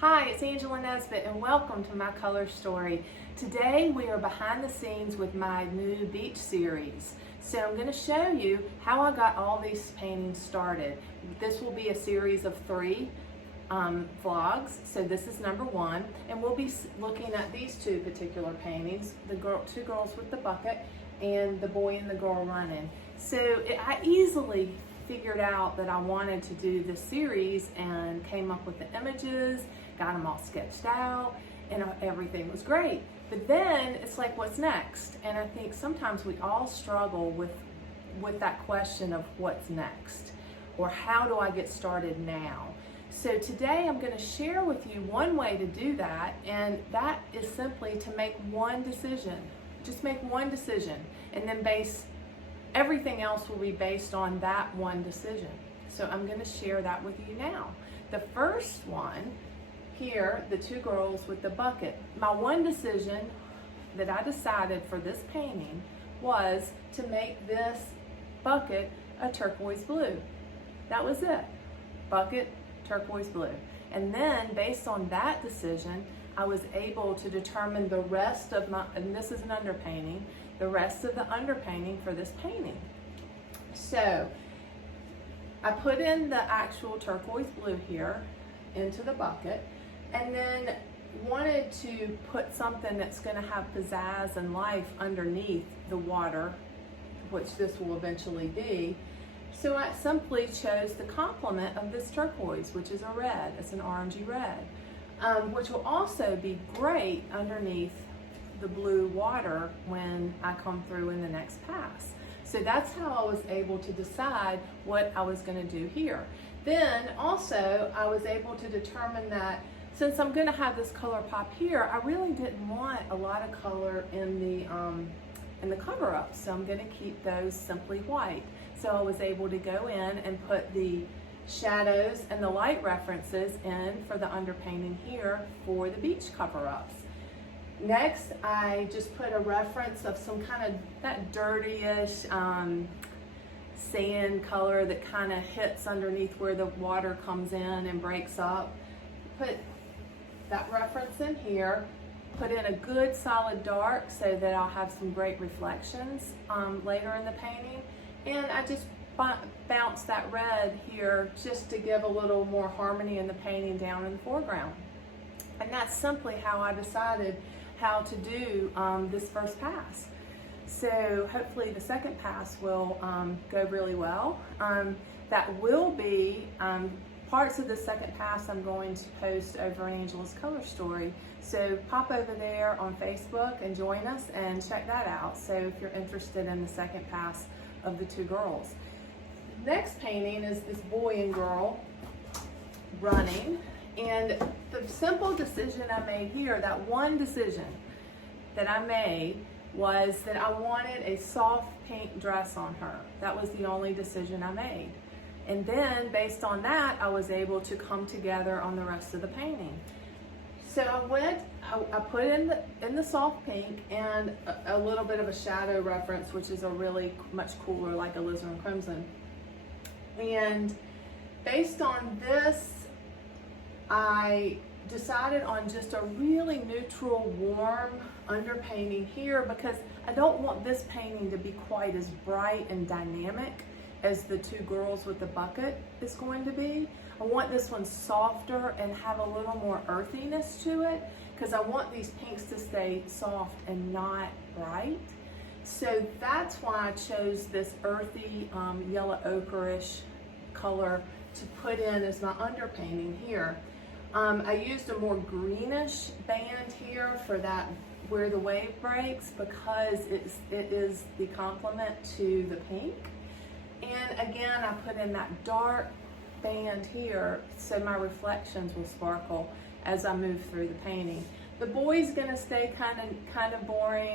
Hi, it's Angela Nesbitt and welcome to my color story. Today we are behind the scenes with my new beach series. So I'm going to show you how I got all these paintings started. This will be a series of three vlogs. So this is number one, and we'll be looking at these two particular paintings, the two girls with the bucket and the boy and the girl running. So I easily figured out that I wanted to do this series and came up with the images, got them all sketched out, and everything was great. But then it's like, what's next? And I think sometimes we all struggle with that question of what's next, or how do I get started now? So today I'm going to share with you one way to do that, and that is simply to make one decision. Just make one decision, and then everything else will be based on that one decision. So I'm going to share that with you now. The first one here, the two girls with the bucket. My one decision that I decided for this painting was to make this bucket a turquoise blue. That was it. Bucket, turquoise blue. And then based on that decision, I was able to determine the rest of and this is an underpainting, the rest of the underpainting for this painting. So I put in the actual turquoise blue here into the bucket, and then wanted to put something that's going to have pizzazz and life underneath the water, which this will eventually be. So I simply chose the complement of this turquoise, which is a red. It's an orangey red, which will also be great underneath the blue water when I come through in the next pass. So that's how I was able to decide what I was going to do here. Then also I was able to determine that since I'm going to have this color pop here, I really didn't want a lot of color in the cover-up, so I'm going to keep those simply white. So I was able to go in and put the shadows and the light references in for the underpainting here for the beach cover-ups. Next, I just put a reference of some kind of that dirty-ish sand color that kind of hits underneath where the water comes in and breaks up. Put that reference in here, put in a good solid dark so that I'll have some great reflections later in the painting. And I just bounce that red here just to give a little more harmony in the painting down in the foreground. And that's simply how I decided how to do this first pass. So hopefully the second pass will go really well. That will be parts of the second pass I'm going to post over in Angela's Color Story. So pop over there on Facebook and join us and check that out. So if you're interested in the second pass of the two girls. Next painting is this boy and girl running. And the simple decision I made here, that one decision that I made, was that I wanted a soft pink dress on her. That was the only decision I made. And then based on that, I was able to come together on the rest of the painting. So I put in the soft pink and a little bit of a shadow reference, which is a really much cooler, like alizarin crimson. And based on this, I decided on just a really neutral, warm underpainting here because I don't want this painting to be quite as bright and dynamic as the two girls with the bucket is going to be. I want this one softer and have a little more earthiness to it because I want these pinks to stay soft and not bright. So that's why I chose this earthy yellow ochreish color to put in as my underpainting here. I used a more greenish band here for that where the wave breaks because it is the complement to the pink. And again, I put in that dark band here so my reflections will sparkle as I move through the painting. The boy's gonna stay kind of boring.